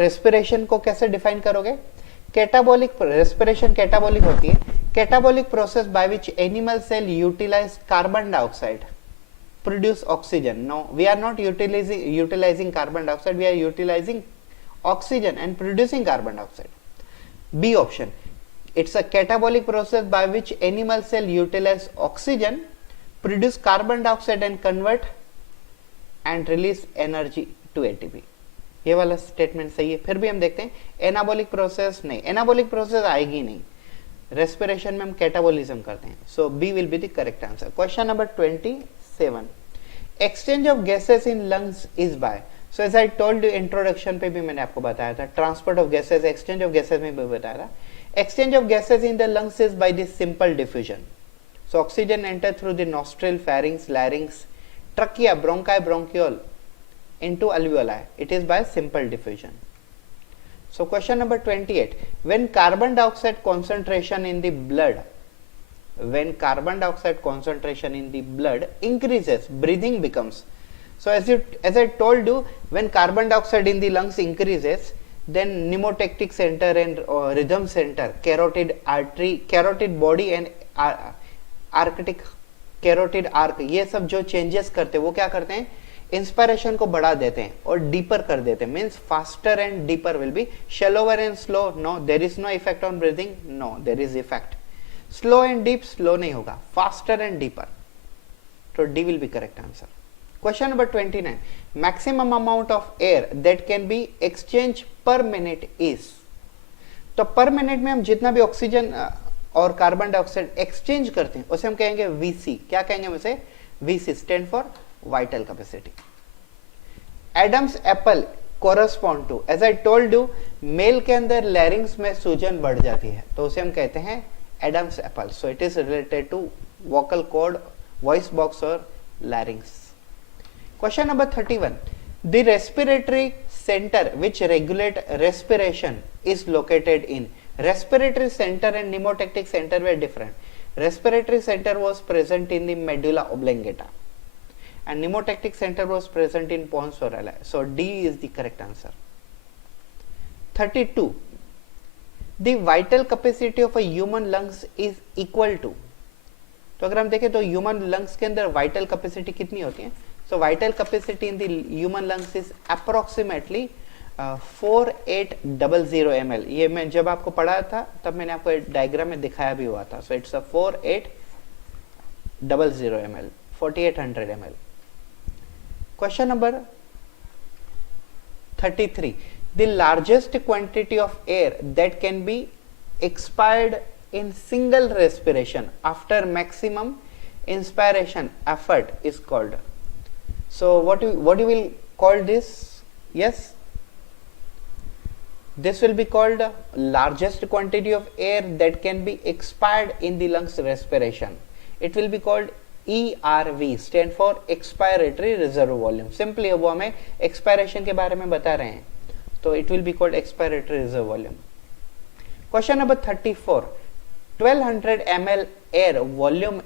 Respiration को कैसे define करोगे? कैटाबोलिक रेस्पिरेशन कैटाबोलिक होती है, catabolic process by which animal cell utilise carbon dioxide produce oxygen. No, we are not utilizing carbon dioxide, we are utilizing oxygen and producing carbon dioxide. B option, it's a catabolic process by which animal cell utilize oxygen, produce carbon dioxide and convert and release energy to ATP. ये वाला statement सही है. फिर भी हम देखते हैं anabolic process नहीं, एनाबोलिक प्रोसेस आएगी नहीं, रेस्पिरेशन में हम कैटाबोलिज्म करते हैं. So B will be the correct answer. Question number 27, exchange of gases in lungs is by. So as I told you introduction पे भी मैंने आपको बताया था, transport of gases, exchange of gases में भी बताया था. Exchange of gases in the lungs is by this simple diffusion. So oxygen enter through the nostril, pharynx, लैरिंग्स, trachea, bronchi, bronchiole into alveoli. It is by simple diffusion. So question number 28, when carbon dioxide concentration in the blood, when carbon dioxide concentration in the blood increases, breathing becomes. So as I told you, when carbon dioxide in the lungs increases, then pneumotactic center and rhythm center, carotid artery, carotid body and arctic carotid arc, ये सब जो changes करते हैं वो क्या करते हैं, inspiration को बढ़ा देते हैं और डीपर कर देते हैं. Means faster and deeper will be. Shallower and slow, no there is no effect on breathing, no there is effect. Slow and deep, slow नहीं होगा, फास्टर एंड डीपर. तो D will be correct answer. Question number 29, maximum amount of air that can be exchange per minute is. तो per minute में हम जितना भी oxygen और carbon dioxide exchange करते हैं उसे हम कहेंगे वीसी. क्या कहेंगे उसे? VC stand for vital capacity. Adam's apple correspond to, as I told you, male के अंदर लैरिंग्स में सूजन बढ़ जाती है तो उसे हम कहते हैं Adam's apple. So it is related to vocal cord, voice box और larynx. Question number 31, the respiratory centre which regulate respiration is located in. Respiratory centre and pneumotactic center were different. Respiratory center was present in the medulla oblongata and pneumotactic center was present in pons orale. So D is the correct answer. 32, the vital capacity of a human lungs is equal to. तो अगर हम देखें तो human lungs के अंदर vital capacity कितनी होती है? So vital capacity in the human lungs is approximately 4800 ml. ये मैं जब आपको पढ़ाया था तब मैंने आपको डायग्राम में दिखाया भी हुआ था. So it's a 4800 ml, 4800 ml. Question number 33, the largest quantity of air that can be expired in single respiration after maximum inspiration effort is called. So what you will call this? Yes, this will be called largest quantity of air that can be expired in the lungs respiration. It will be called ERV, stand for expiratory reserve volume. Simply वो हमें expiration के बारे में बता रहे हैं तो it will be called expiratory reserve volume. Question number 34, 1200 ml air volume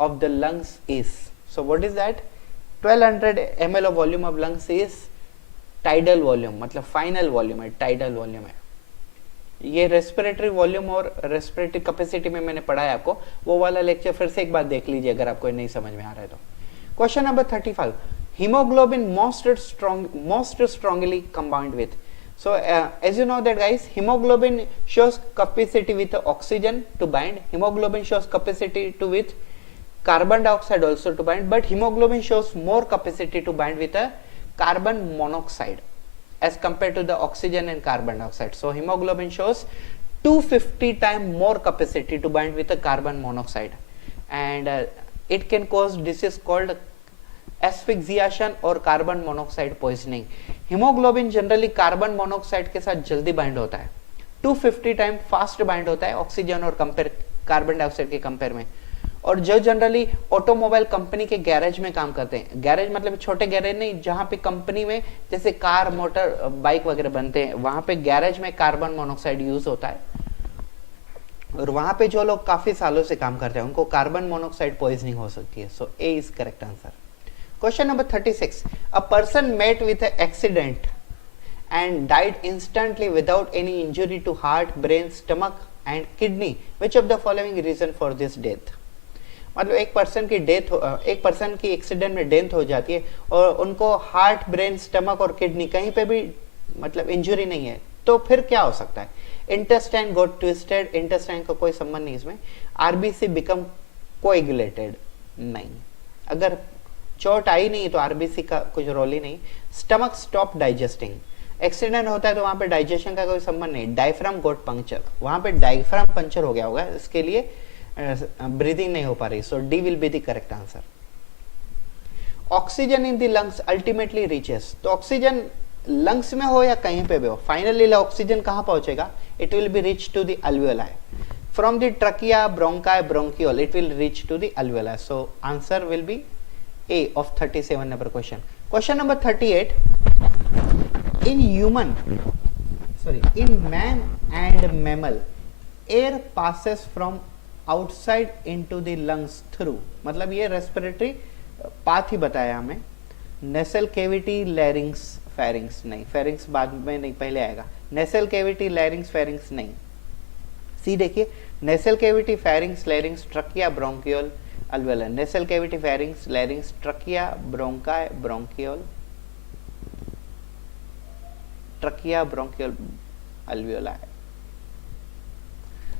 of the lungs is. So what is that? 1200 ml of volume of lungs is tidal volume, मतलब final volume है, tidal volume है. ये respiratory volume और respiratory capacity में मैंने पढ़ा है आपको, वो वाला लेक्चर फिर से एक बार देख लीजिए अगर आपको नहीं समझ में आ रहा है तो. Question number 35, haemoglobin most strongly combined with. So as you know that guys, haemoglobin shows capacity with oxygen to bind, haemoglobin shows capacity to with carbon dioxide also to bind, but haemoglobin shows more capacity to bind with carbon monoxide as compared to the oxygen and carbon dioxide. So hemoglobin shows 250 times more capacity to bind with the carbon monoxide, and it can cause disease called asphyxiation or carbon monoxide poisoning. hemoglobin generally carbon monoxide के साथ जल्दी bind होता है, 250 time fast bind होता है oxygen और carbon dioxide के compare में. और जो जनरली ऑटोमोबाइल कंपनी के गैरेज में काम करते हैं, गैरेज मतलब छोटे गैरेज नहीं, जहां पे कंपनी में जैसे कार, मोटर, बाइक वगैरह बनते हैं, वहां पे गैरेज में कार्बन मोनोऑक्साइड यूज होता है और वहां पे जो लोग काफी सालों से काम करते हैं उनको कार्बन मोनोऑक्साइड पॉइजनिंग हो सकती है. So A is correct answer. Question number 36, a person met with accident and died instantly without any injury to heart, brain, stomach and kidney. Which of the following reason for this death? मतलब एक person की accident में death हो जाती है और उनको heart, brain, stomach और किडनी कहीं पे भी मतलब इंजुरी नहीं है, तो फिर क्या हो सकता है? इंटेस्टाइन गॉट ट्विस्टेड, इंटेस्टाइन का कोई संबंध नहीं इसमें। आरबीसी बिकम कोएगुलेटेड, नहीं। अगर चोट आई नहीं तो आरबीसी का कुछ रोल ही नहीं। स्टमक स्टॉप डाइजेस्टिंग, एक्सीडेंट होता है तो वहां पे डाइजेशन का कोई संबंध नहीं। डायफ्राम गॉट पंक्चर, वहां पे डायफ्राम पंचर हो गया होगा, इसके लिए ब्रीदिंग नहीं हो पा रही। So D will be the correct answer. Oxygen in the lungs ultimately reaches, तो ऑक्सीजन लंग्स में हो या कहीं पे भी हो, फाइनली ऑक्सीजन कहां पहुंचेगा? It will be reach to the alveoli. From the trachea, bronchi, bronchiole, it will reach to the alveoli. So answer will be A of 37 number question. Question number 38. In man and mammal, air passes from outside into the lungs through, मतलब ये respiratory path ही बताया हमें। Nasal cavity, लैरिंग्स, pharynx नहीं, pharynx बाद में नहीं, पहले आएगा। नेसल कैविटी, लैरिंग्स, फेरिंग्स नहीं। सी देखिए, nasal cavity, pharynx, लैरिंग्स, trachea, bronchiole, alveolar, nasal cavity, pharynx, larynx, trachea, bronchi, bronchiole, trachea, bronchiole, alveoli.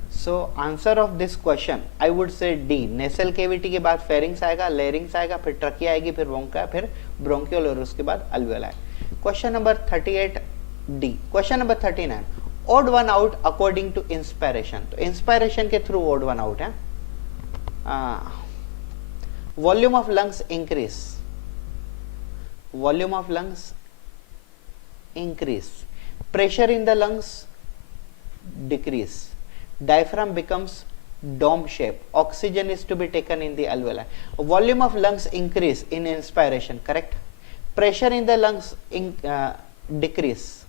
So answer of this question I would say D, nasal cavity के बाद pharynx आएगा, larynx आएगा, फिर trachea आएगी, फिर bronchi, फिर bronchiole और उसके बाद alveoli. Question number 38 D. Question number 39. Odd one out according to inspiration. तो inspiration के through odd one out है। Volume of lungs increase, volume of lungs increase, pressure in the lungs decrease, diaphragm becomes dome shape, oxygen is to be taken in the alveoli. Volume of lungs increase in inspiration, correct? Pressure in the lungs decrease.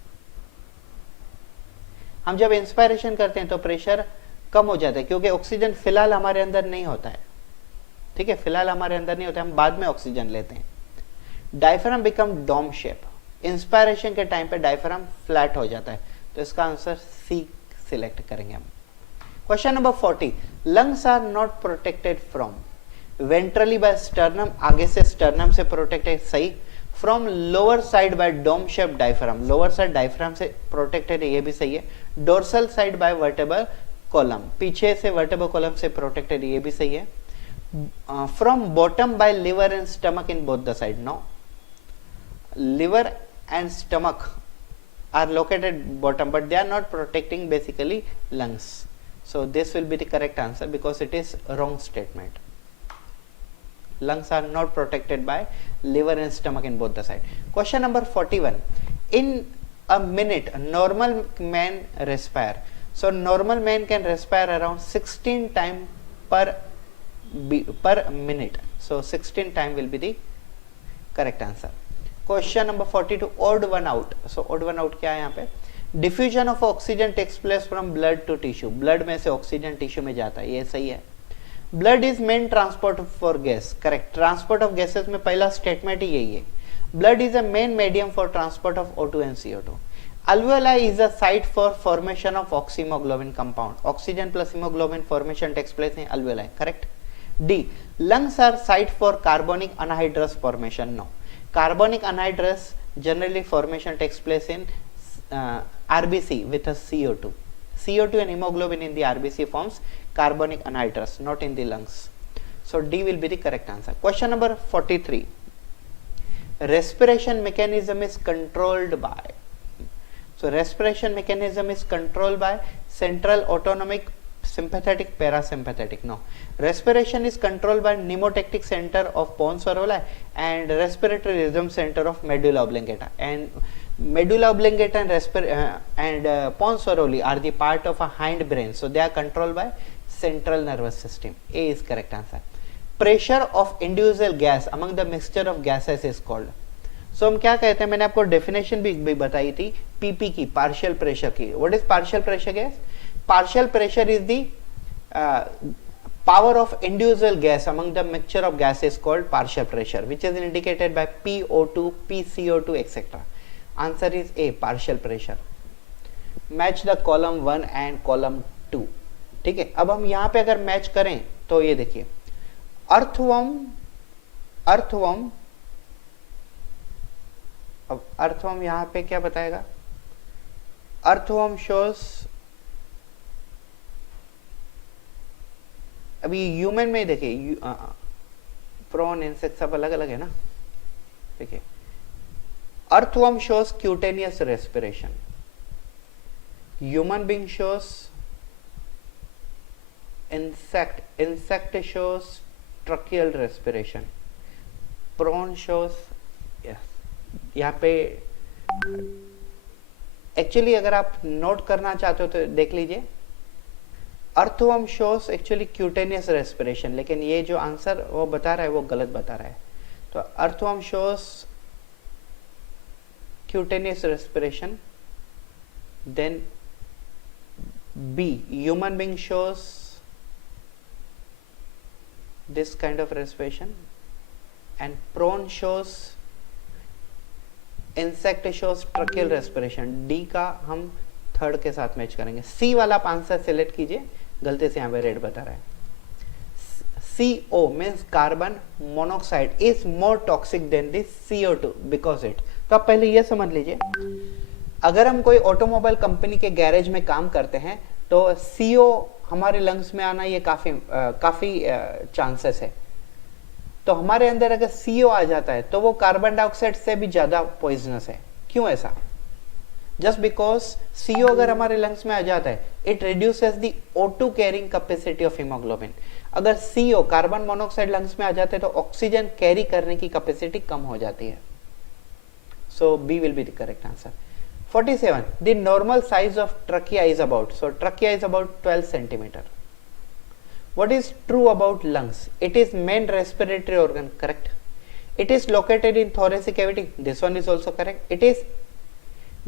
हम जब inspiration करते हैं तो pressure कम हो जाता है, क्योंकि oxygen फिलहाल हमारे अंदर नहीं होता है, ठीक है, फिलहाल हमारे अंदर नहीं होता है, हम बाद में ऑक्सीजन लेते हैं। Diaphragm become dome shape, inspiration के टाइम पे डायफ्राम फ्लैट हो जाता है, तो इसका आंसर सी सिलेक्ट करेंगे हम। Question number 40, lungs are not protected from, ventrally by sternum, आगे से स्टर्नम से प्रोटेक्टेड, सही। From lower side by dome shape diaphragm, lower side diaphragm से प्रोटेक्टेड है, ये भी सही है। Dorsal side by vertebral column, पीछे से वर्टेब्रल कॉलम से प्रोटेक्टेड, ये भी सही है। From bottom by liver and stomach in both the side, no, liver and stomach are located bottom, but they are not protecting basically lungs. So this will be the correct answer because it is wrong statement. Lungs are not protected by liver and stomach in both the side. Question number 41. In a minute, normal man respire. So normal man can respire around 16 times per minute. So 16 time will be the correct answer. Question number 42, odd one out. So odd one out क्या है यहाँ पे? Diffusion of oxygen takes place from blood to tissue. Blood में से oxygen tissue में जाता है, ये सही है। Blood is main transport for gas. Correct. Transport of gases में पहला स्टेटमेंट ही यही है। Blood is a main medium for transport of O2 and CO2. Alveoli is a site for formation of oxyhemoglobin compound. Oxygen plus hemoglobin formation takes place in alveoli. Correct. D. Lungs are site for carbonic anhydrous formation. No. Carbonic anhydrous generally formation takes place in RBC with a CO2. CO2 and hemoglobin in the RBC forms carbonic anhydrous, not in the lungs. So D will be the correct answer. Question number 43. Respiration mechanism is controlled by. So respiration mechanism is controlled by central autonomic, sympathetic, parasympathetic. No, respiration is controlled by pneumotactic center of pons orali and respiratory rhythm center of medulla oblongata. And medulla oblongata and pons orali are the part of a hind brain, so they are controlled by central nervous system. A is correct answer. Pressure of individual gas among the mixture of gases is called. So हम क्या कहते हैं, मैंने आपको definition भी बताई थी PP की, पार्शियल प्रेशर की. What is partial pressure gas? Partial pressure is the power of individual gas among the mixture of gases called partial pressure, which is indicated by PO2, PCO2, etc. Answer is a, partial pressure. Match the column 1 and column 2। ठीक है, अब हम यहाँ पे अगर match करें तो ये देखिए, अर्थवर्म अब अर्थवर्म यहाँ पे क्या बताएगा, अर्थवर्म शोज, अभी ह्यूमन में देखिए, प्रॉन इंसेक्ट सब अलग अलग है ना। देखिए, earthworm shows cutaneous respiration, human being shows insect shows tracheal respiration, prawn shows, yes। यहाँ पे एक्चुअली अगर आप नोट करना चाहते हो तो देख लीजिए, earthworm shows actually cutaneous respiration, लेकिन ये जो आंसर वो बता रहा है वो गलत बता रहा है। तो earthworm shows cutaneous respiration, then B, human being shows this kind of respiration, and prawn shows, insect shows tracheal respiration। D का हम थर्ड के साथ मैच करेंगे। सी वाला आप आंसर सिलेक्ट कीजिए, गलती से यहाँ पे रेड बता रहा है। CO means carbon monoxide is more toxic than this CO2 because it. तो आप पहले ये समझ लीजिए, अगर हम कोई ऑटोमोबाइल कंपनी के गैरेज में काम करते हैं तो CO हमारे लंग्स में आना ये काफी चांसेस है। तो हमारे अंदर अगर CO आ जाता है तो वो कार्बन डाइऑक्साइड से भी ज्यादा पॉइजनस है। क्यों ऐसा? जस्ट बिकॉज CO अगर हमारे लंग्स में आ जाता है, it reduces the O2 carrying capacity of haemoglobin. अगर CO कार्बन मोनोऑक्साइड लंग्स में आ जाते हैं तो ऑक्सीजन कैरी करने की कैपेसिटी कम हो जाती है। So B will be the correct answer. 47. The normal size of trachea is about, so trachea is about 12 centimeter. What is true about lungs? It is main respiratory organ, correct? It is located in thoracic cavity. This one is also correct. It is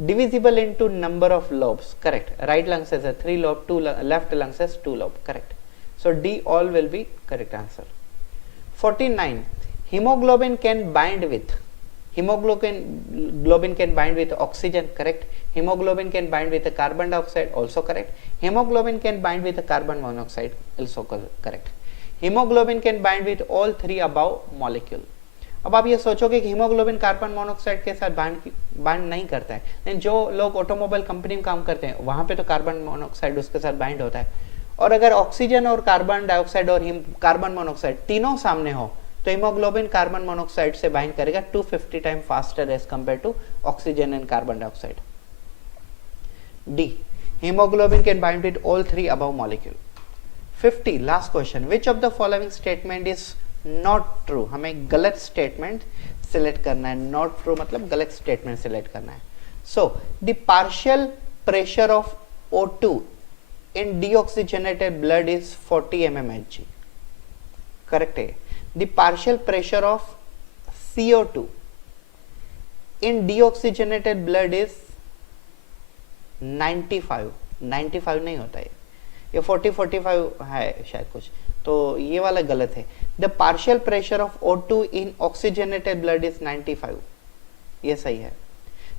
divisible into number of lobes, correct? Right lungs has a 3 lobe, left lungs has 2 lobe, correct? So D all will be correct answer. 49. Hemoglobin can bind with, hemoglobin can bind with oxygen, correct? Hemoglobin can bind with the carbon dioxide, also correct. Hemoglobin can bind with the carbon monoxide, also correct. Hemoglobin can bind with all three above molecule. अब आप ये सोचोगे कि haemoglobin carbon monoxide के साथ bind नहीं करता है, लेकिन जो लोग ऑटोमोबाइल कंपनी में काम करते हैं वहां पे तो कार्बन मोनोऑक्साइड उसके साथ बाइंड होता है। और अगर ऑक्सीजन और कार्बन डाइऑक्साइड और कार्बन मोनोऑक्साइड तीनों सामने हो तो हीमोग्लोबिन कार्बन मोनोऑक्साइड से बाइंड करेगा 250 time faster as compare to oxygen and carbon dioxide. D, hemoglobin can bind with all three above molecule. 50, last question, which of the following statement is not true? हमें गलत statement select करना है। Not true मतलब गलत statement select करना है। So the partial pressure of O2 in deoxygenated blood is 40 mmHg, correct है। The partial pressure of CO2 in deoxygenated blood is 95 नहीं होता है, ये 40-45 है शायद कुछ, तो ये वाला गलत है। The partial pressure of O2 in oxygenated blood is 95, ये सही है।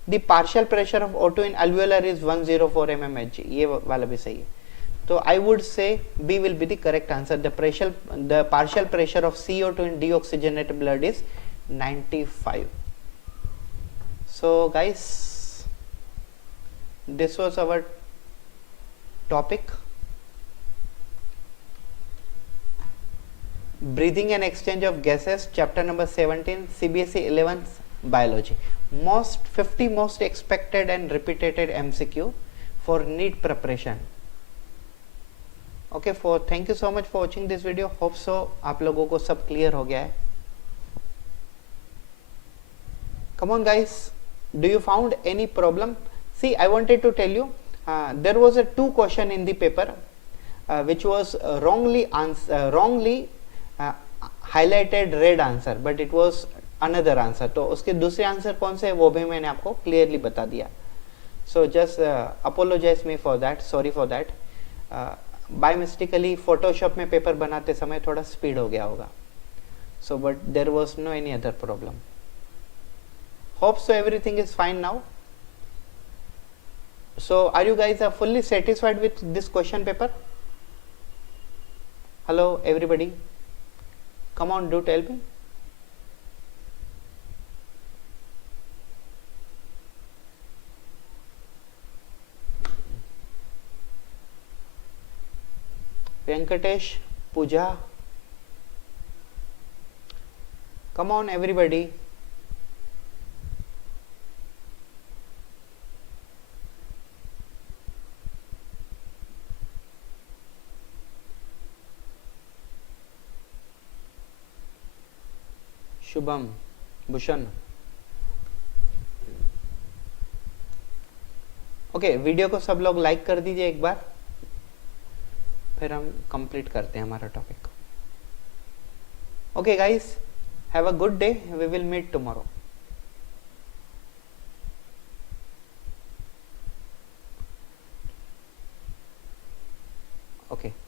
The partial pressure of O2 in alveolar is 104 mmHg, ये वाला भी सही है। तो I would say B will be the correct answer. The partial pressure of CO2 in deoxygenated blood is 95। So guys, this was our topic, breathing and exchange of gases, chapter number 17, CBSE 11th biology. 50 most expected and repeated MCQ for NEET preparation. Okay, thank you so much for watching this video. Hope so आप लोगों को सब clear हो गया है। Come on guys, do you found any problem? See, I wanted to tell you, there was a 2 question in the paper which was wrongly highlighted red answer, but it was another answer. तो उसके दूसरे answer कौन से है वो भी मैंने आपको क्लियरली बता दिया। So just apologize me for that, sorry for that. By mistakenly Photoshop में पेपर बनाते समय थोड़ा स्पीड हो गया होगा। So but there was no any other problem. Hope so everything is fine now. So are you guys are fully satisfied with this question paper? Hello everybody, come on, do tell me. Venkatesh, Pooja, come on everybody. Shubham, Bhushan, okay video को सब लोग like कर दीजिए एक बार, फिर हम complete करते हैं हमारा topic. Okay guys, have a good day, we will meet tomorrow. Okay.